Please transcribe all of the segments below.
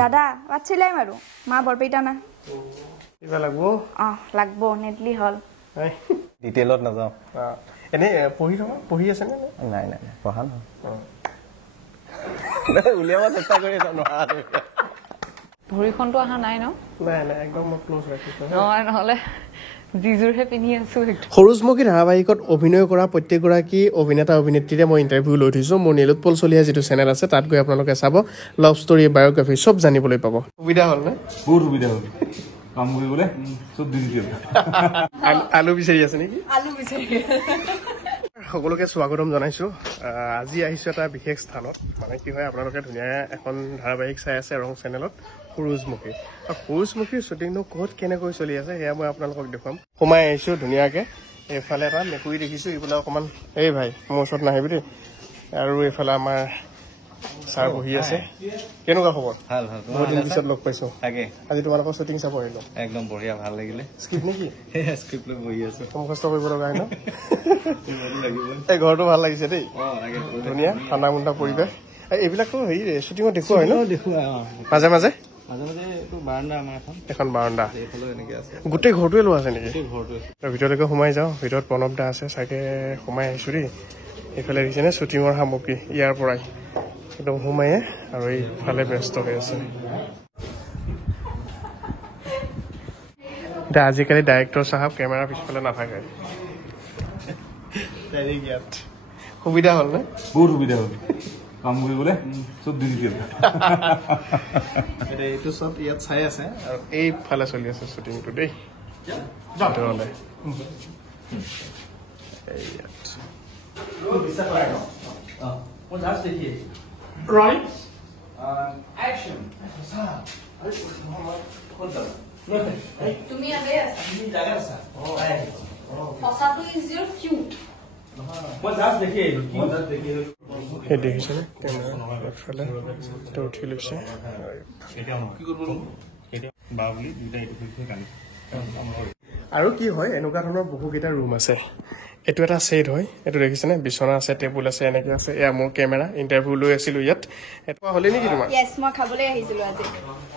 দাদা বাচ্চিলাই মাৰো মা বৰপেটা না কিবা লাগবো লাগবো নেটলি হল ডিটেইলত নাযাওঁ এনে পঢ়ি আছে নে নাই নাই পঢ়া নহয় উলিয়াব চেষ্টা কৰি আছো নোৱাৰো ভৰিখনটো অহা নাই ন নাই নাই একদম মই ক্লোজ ৰাখিছো নহ'লে জিজুৰহে পিন্ধি আছো সৰুজমুখী ধাৰাবাহিকত অভিনয় কৰা প্ৰত্যেকগৰাকী অভিনেতা অভিনেত্ৰীৰে মই ইণ্টাৰভিউ লৈ থৈছোঁ মোৰ নীলোৎপল চলিহা যিটো চেনেল আছে তাত গৈ আপোনালোকে চাব লাভ ষ্টৰী বায়'গ্ৰাফি চব জানিবলৈ পাব সুবিধা হ'ল নে বহুত সুবিধা হ'ল কাম কৰিবলৈ চব ডিজিটেল আলু বিচাৰি আছে নেকি আলু বিচাৰি সকলোকে স্বাগতম জনাইছোঁ আজি আহিছোঁ এটা বিশেষ স্থানত মানে কি হয় আপোনালোকে ধুনীয়া এখন ধাৰাবাহিক চাই আছে ৰং চেনেলত সৰুজমুখী আৰু সৰুজমুখীৰ শ্বুটিংনো ক'ত কেনেকৈ চলি আছে সেয়া মই আপোনালোকক দেখুৱাম সোমাই আহিছোঁ ধুনীয়াকৈ এইফালে এটা মেকুৰী দেখিছোঁ এইফালে অকণমান এই ভাই মোৰ ওচৰত নাহিবি দেই আৰু এইফালে আমাৰ ছাৰ বহি আছে কেনেকুৱা খবৰ ভাল ভাল বহুত দিন পিছত লগ পাইছোঁ তাকে আজি তোমালোকৰ শ্বুটিং চাব আহিলোঁ একদম বঢ়িয়া ভাল লাগিলে স্ক্ৰিপ্ট নেকি স্ক্ৰিপ্ট লৈ বহি আছো মুখস্থ কৰিব লগা হয় ন এই ঘৰটো ভাল লাগিছে দেই ধুনীয়া ঠাণ্ডা মুণ্ডা পৰিৱেশ এইবিলাকতো হেৰি শ্বুটিঙত দেখুওৱা হয় ন দেখুৱা মাজে মাজে মাজে মাজে এইটো বাৰাণ্ডা আমাৰ এখন বাৰাণ্ডা এইফালেও এনেকে আছে গোটেই ঘৰটোৱে লোৱা আছে নেকি ঘৰটো ভিতৰলৈকে সোমাই যাওঁ ভিতৰত প্ৰণৱ দা আছে চাগে সোমাই আহিছোঁ দেই এইফালে দেখিছেনে শ্বুটিঙৰ সামগ্ৰী ইয়াৰ পৰাই একদম সোমায়ে আৰু এইফালে ব্যস্ত হৈ আছে এতিয়া আজিকালি ডাইৰেক্টৰ চাহাব কেমেৰা পিছফালে নাথাকে ইয়াত সুবিধা হ'ল নে বহুত সুবিধা হ'ল কাম কৰিবলৈ চব ডিজিটেল এইটো চব ইয়াত চাই আছে আৰু এইফালে চলি আছে শ্বুটিংটো দেই ভিতৰলৈ তুমি আগে আছা ফসাটো ইজ ইউৰ কিউট সেই দেখিছেনে কেমেৰা এফালে উঠি লৈছে আৰু কি হয় এনেকুৱা ধৰণৰ বহুকেইটা ৰুম আছে এইটো এটা ছেট হয় এইটো দেখিছেনে বিচনা আছে টেবুল আছে এনেকৈ আছে এয়া মোৰ কেমেৰা ইণ্টাৰভিউ লৈ আছিলোঁ ইয়াত এটা হ'লে নেকি তোমাৰ য়েছ মই খাবলৈ আহিছিলোঁ আজি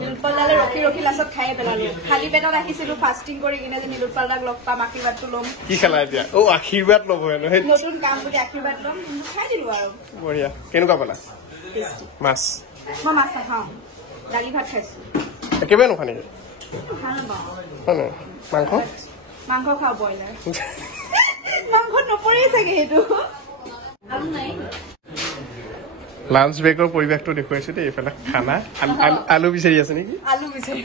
নীলোৎপলদালে ৰখি লাষ্টত খাই পেলালো খালী পেটত আহিছিলোঁ ফাষ্টিং কৰি কিনে যে নীলোৎপলদাক লগ পাম আশীৰ্বাদটো ল'ম কি খালা এতিয়া আশীৰ্বাদ ল'ব হেনো সেই নতুন কাম বুলি আশীৰ্বাদ ল'ম খাই দিলোঁ আৰু বঢ়িয়া কেনেকুৱা পালা মাছ মই মাছ নাখাওঁ দালি ভাত খাইছোঁ একেবাৰে নোখোৱা নেকি ভাল নাপাওঁ হয় নাই মাংস মাংস খাওঁ ব্ৰইলাৰ মাংসত নপৰেই চাগে সেইটো আৰু নাই লাঞ্চ ব্ৰেকৰ পৰিৱেশটো দেখুৱাইছো দেই এইফালে খানা আলু বিচাৰি আছে নেকি আলু বিচাৰি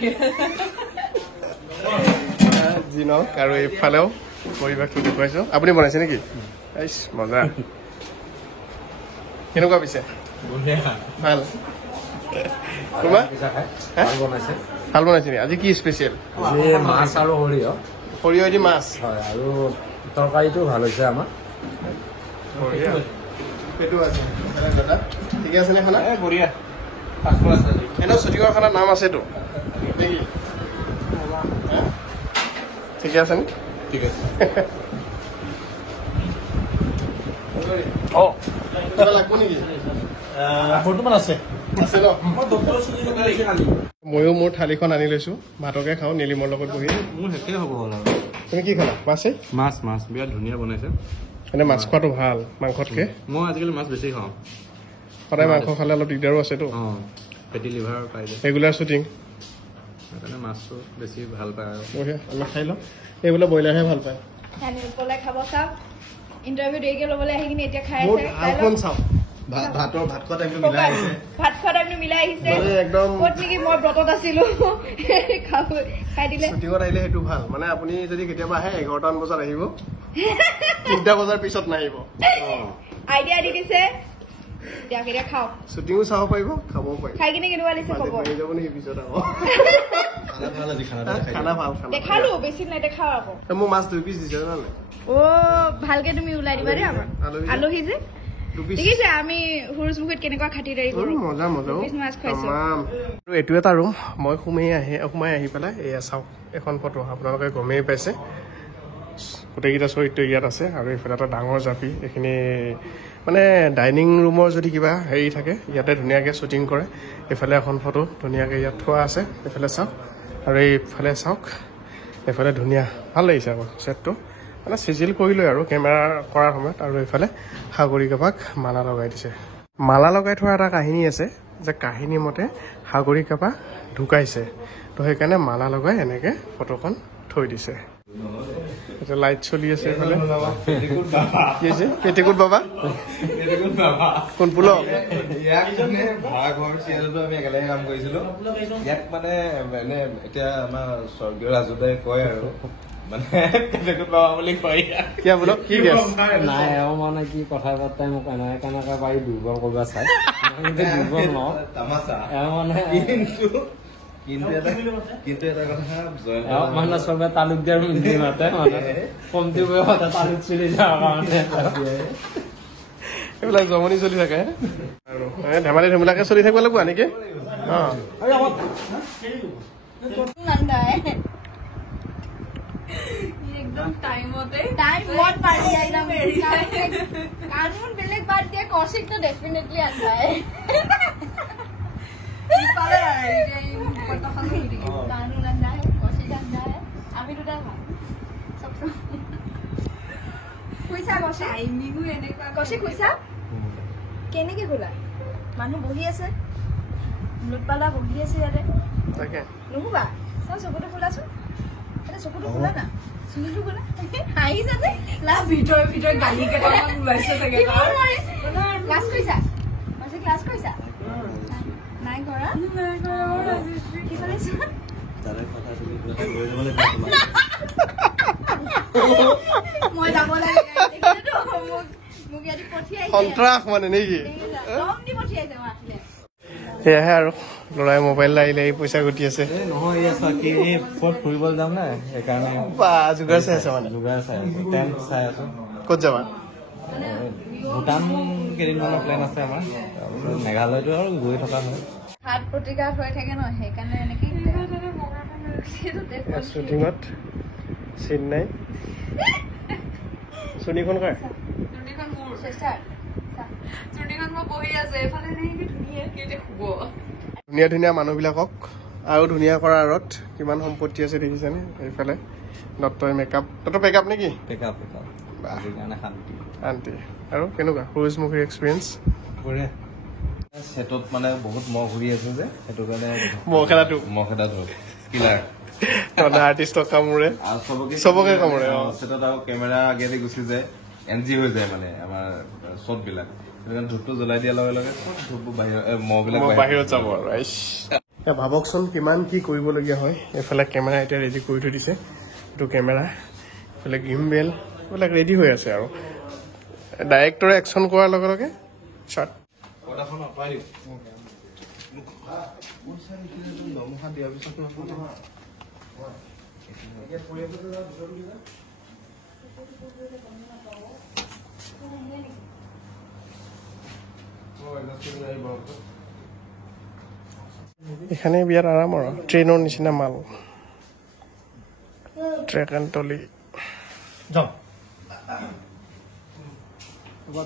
যি নহওক আৰু এইফালেও পৰিৱেশটো দেখুৱাইছো আপুনি বনাইছে নেকি ইছ মজা কেনেকুৱা পিছে ভাল তোমাৰ ভাল বনাইছে নেকি আজি কি স্পেচিয়েল মাছ আৰু সৰিয়হ সৰিয়হ দি মাছ হয় আৰু তৰকাৰীটো ভাল হৈছে আমাৰ সেইটো আছে ঠিকে আছে নে খানা বঢ়িয়া এনেও শ্বুটিঙৰ খানাৰ নাম আছেতো নেকি ঠিকে আছে নে ঠিক আছে কিবা লাগব নেকি বৰ্তমান আছে আছে ন ময়ো মোৰ থালিখন আনি লৈছো ভাতকে খাওঁ নিলিমৰ লগত বহি মোৰ শেষেই হ'ব হ'ল আৰু তুমি কি খালা মাছেই মাছ বিৰাট ধুনীয়া বনাইছে এনে মাছ খোৱাটো ভাল মাংসতকে মই আজিকালি মাছ বেছি খাওঁ সদায় মাংস খালে অলপ দিগদাৰো আছেতো ফেটি লিভাৰ পাই যায় ৰেগুলাৰ শ্বুটিং সেইকাৰণে মাছটো বেছি ভাল পায় আৰু বঢ়িয়া আমি খাই লওঁ এই বোলে ব্ৰইলাৰহে ভাল পায় নীলোৎপলে খাব চাওক ইণ্টাৰভিউ দেৰিকৈ ল'বলৈ আহি কিনে এতিয়া খাই মোৰ আছে ভালখন চাওঁ ভাত খোৱা টাইমটো মিলাই আহিছে ভাত খোৱা টাইমটো মিলাই আহিছে মানে একদম ক'ত নেকি মই ব্ৰতত আছিলো খাই দিলে শ্বুটিঙত আহিলে সেইটো ভাল মানে আপুনি যদি কেতিয়াবা আহে 11টামান বজাত আহিব 3টা বজাৰ পিছত নাহিব আইডিয়া দি দিছে এতিয়া খাওঁ শ্বুটিঙো চাব পাৰিব খাবও পাৰিব খাই কিনে কেনেকুৱা লাগিছে ক'ব হৈ যাব নেকি পিছত আকৌ খানা ভাল দেখালো বেছি নাই দেখাও আকৌ মোৰ মাছ 2 পিচ দিছে জানানে ভালকে তুমি ওলাই দিবা দেই আমাৰ আলহী যে দেখিছে আমি সৰুজমুখীত কেনেকুৱা খাতিৰদাৰী কৰো মজা মাছ খুৱাইছো আৰু এইটো এটা ৰুম মই সোমাই আহি পেলাই এয়া চাওক এখন ফটো আপোনালোকে গমেই পাইছে গোটেইকেইটা চৰিত্ৰ ইয়াত আছে আৰু এইফালে এটা ডাঙৰ জাপি এইখিনি মানে ডাইনিং ৰুমৰ যদি কিবা হেৰি থাকে ইয়াতে ধুনীয়াকৈ শ্বুটিং কৰে এইফালে এখন ফটো ধুনীয়াকৈ ইয়াত থোৱা আছে এইফালে চাওক আৰু এইফালে চাওক এইফালে ধুনীয়া ভাল লাগিছে আকৌ ছেটটো মানে চিজিল কৰিলে আৰু কেমেৰা কৰাৰ সময়ত আৰু এইফালে সাগৰিকাপাক মালা লগাই দিছে মালা লগাই থোৱা এটা কাহিনী আছে যে কাহিনী মতে সাগৰিকাপা ঢুকাইছে তো সেইকাৰণে মালা লগাই এনেকৈ ফটোখন থৈ দিছে এতিয়া লাইট চলি আছে এইফালে কি হৈছে পেটিকুট বাবা কোন পুল ইয়াক মানে ভাড়াঘৰ চিৰিয়েলটো আমি একেলগে কাম কৰিছিলো ইয়াক মানে এনে এতিয়া আমাৰ স্বৰ্গীয় ৰাজুদাই কয় আৰু মানে পেটিকুট বাবা বুলি কয় কি বোলো কি গেছ নাই এওঁ মানে কি কথা বাৰ্তাই মোক কেনেকে পাৰি দুৰ্বল কৰিব চাই দুৰ্বল ন তামাচা এওঁ মানে কিন্তু এটা কথা এওঁ মানে চবে তালুক দিয়াৰ মিলি মাতে মানে কমটি বয়সতে তালুক চলি যোৱাৰ কাৰণে এইবিলাক জমনি চলি থাকে আৰু ধেমালি ধুমুলাকে চলি থাকিব লাগিব নেকি नंदा है एकदम टाइमते टाइमत पार्टी एकदम कानून बेलेग बात दिया कौशिक तो डेफिनेटली आता है कानून अंदा है कौशिक अंदा है আমি দুটা ভাল সব কইছা কৌশিক টাইমিংও এনেকুৱা কৌশিক কইছা কেনেকে খোলা মানুহ বহি আছে লুটপালা বহি আছে ইয়াতে তাকে নুবা চাও চকুটো খোলাচোন এটা চকুটো খোলা না চুলিটো খোলা হাঁহি যাতে ক্লাছ ভিতৰে গালি কেইটামান ওলাইছে চাগে ক্লাছ কৰিছা মই ক্লাছ কৰিছা নাই কৰা কি কৰিছা তাৰে কথা তুমি লৈ যাব লাগিব মই যাব লাগে মোক ইয়াত পঠিয়াই সন্ত্ৰাস মানে নেকি লম দি পঠিয়াইছে মই আহিলে সেয়াহে আৰু ল'ৰাই মোবাইল আহিলে পইচা ঘটি আছে নহয় এয়া চোৱা কি এই ক'ত ফুৰিবলৈ যাম নে সেইকাৰণে বা যোগাৰ চাই আছে মানে যোগাৰ চাই আছো টেণ্ট চাই আছো ক'ত যাবা ভূটান কেইদিনমানৰ প্লেন আছে আমাৰ তাৰপিছত মেঘালয়টো আৰু গৈ থকা হয় হাত প্ৰতিকাৰ হৈ থাকে ন সেইকাৰণে এনেকে শ্বুটিঙত চিন নাই চুনিখন কাৰ চুনিখন মোৰ চেষ্টাৰ চুনিখন মই বহি আছে এফালে নেকি ধুনীয়াকে দেখুব ধুনীয়া ধুনীয়া মানুহবিলাকক আৰু ধুনীয়া কৰাৰ আঁৰত কিমান সম্পত্তি আছে দেখিছেনে এইফালে দত্তই মেকআপ মেকআপ নেকি পেকআপ আজিৰ কাৰণে শান্তি আন্টি আৰু কেনেকুৱা সূৰুজমুখীৰ এক্সপিৰিয়েঞ্চ ছেটত মানে বহুত মহ ঘূৰি আছে যে সেইটো কাৰণে মহ খেলাটো কিলাৰ আৰ্টিষ্টক কামোৰে আৰু চবকে কামোৰে ছেটত আৰু কেমেৰা আগেদি গুচি যায় এনজি হৈ যায় মানে আমাৰ শ্বট বিলাক সেইটো কাৰণে ধূপটো জ্বলাই দিয়াৰ লগে লগে ধূপবোৰ মহবিলাক বাহিৰত যাব আৰু ভাবকচোন কিমান কি কৰিবলগীয়া হয় এইফালে কেমেৰা এতিয়া ৰেডি কৰি থৈ দিছে এইটো কেমেৰা এইফালে গিম্বেল এইবিলাক ৰেডি হৈ আছে আৰু ডাইৰেক্টৰে একশ্যন কৰাৰ লগে লগে শ্বট এখানে বিয়াৰ আৰাম আৰু ট্ৰেইনৰ নিচিনা মাল ট্ৰেক এণ্ড টলি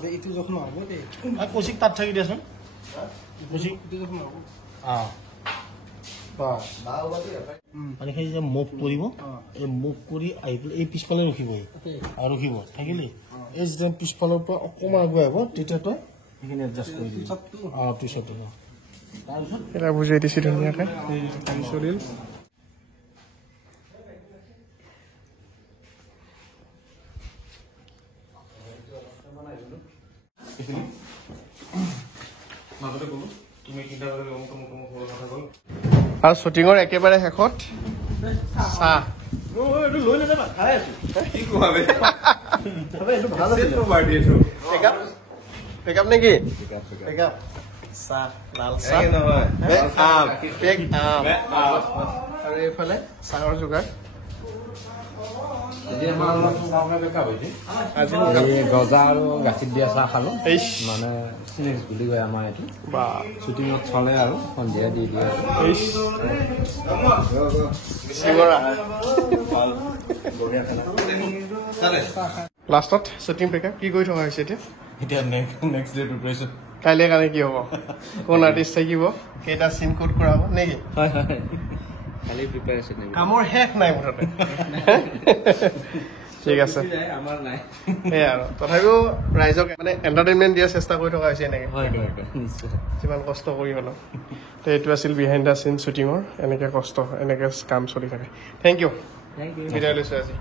এইটো যখন হ'ব দেই কৌশিক তাত থাকি দিয়াচোন কৌশিক মানে সেই যে মুভ কৰিব এই মুভ কৰি আহি পেলাই এই পিছফালে ৰখিবহি আৰু ৰখিব থাকিলে এই যে পিছফালৰ পৰা অকণমান আগুৱাই আহিব তেতিয়া তই সেইখিনি এডজাষ্ট কৰি দিবি পিছতো এটা বুজাই দিছে ধুনীয়াকৈ চলিল আৰু শ্বুটিঙৰ একেবাৰে শেষত চাহ লৈ নাযাবা খাই আছো পেকআপ নেকি পেকআপ চাহ লাল চাহ আৰু এইফালে চাহৰ যোগাৰ গজা আৰু গাখীৰ দিয়া চাহ খালো মানে স্নেক্স বুলি কয় আমাৰ এইটো শ্বুটিঙত চলে আৰু সন্ধিয়া দি দিয়ে চিঙৰা লাষ্টত শ্বুটিং পেকআপ কি কৰি থকা হৈছে এতিয়া এতিয়া নেক্সট ডে প্ৰিপাৰেশ্যন কাইলৈ কাৰণে কি হ'ব কোন আৰ্টিষ্ট থাকিব কেইটা চিন কোড কৰা হ'ব নেকি খালি প্ৰিপাৰেশ্যন কামৰ শেষ নাই মুঠতে ঠিক আছে আমাৰ নাই সেয়াই আৰু তথাপিও ৰাইজক মানে এণ্টাৰটেইনমেণ্ট দিয়াৰ চেষ্টা কৰি থকা হৈছে এনেকৈ যিমান কষ্ট কৰি হ'লেও তো এইটো আছিল বিহাইণ্ড দ্য চিন শ্বুটিঙৰ এনেকৈ কষ্ট এনেকৈ কাম চলি থাকে থেংক ইউ বিদায় লৈছোঁ আজি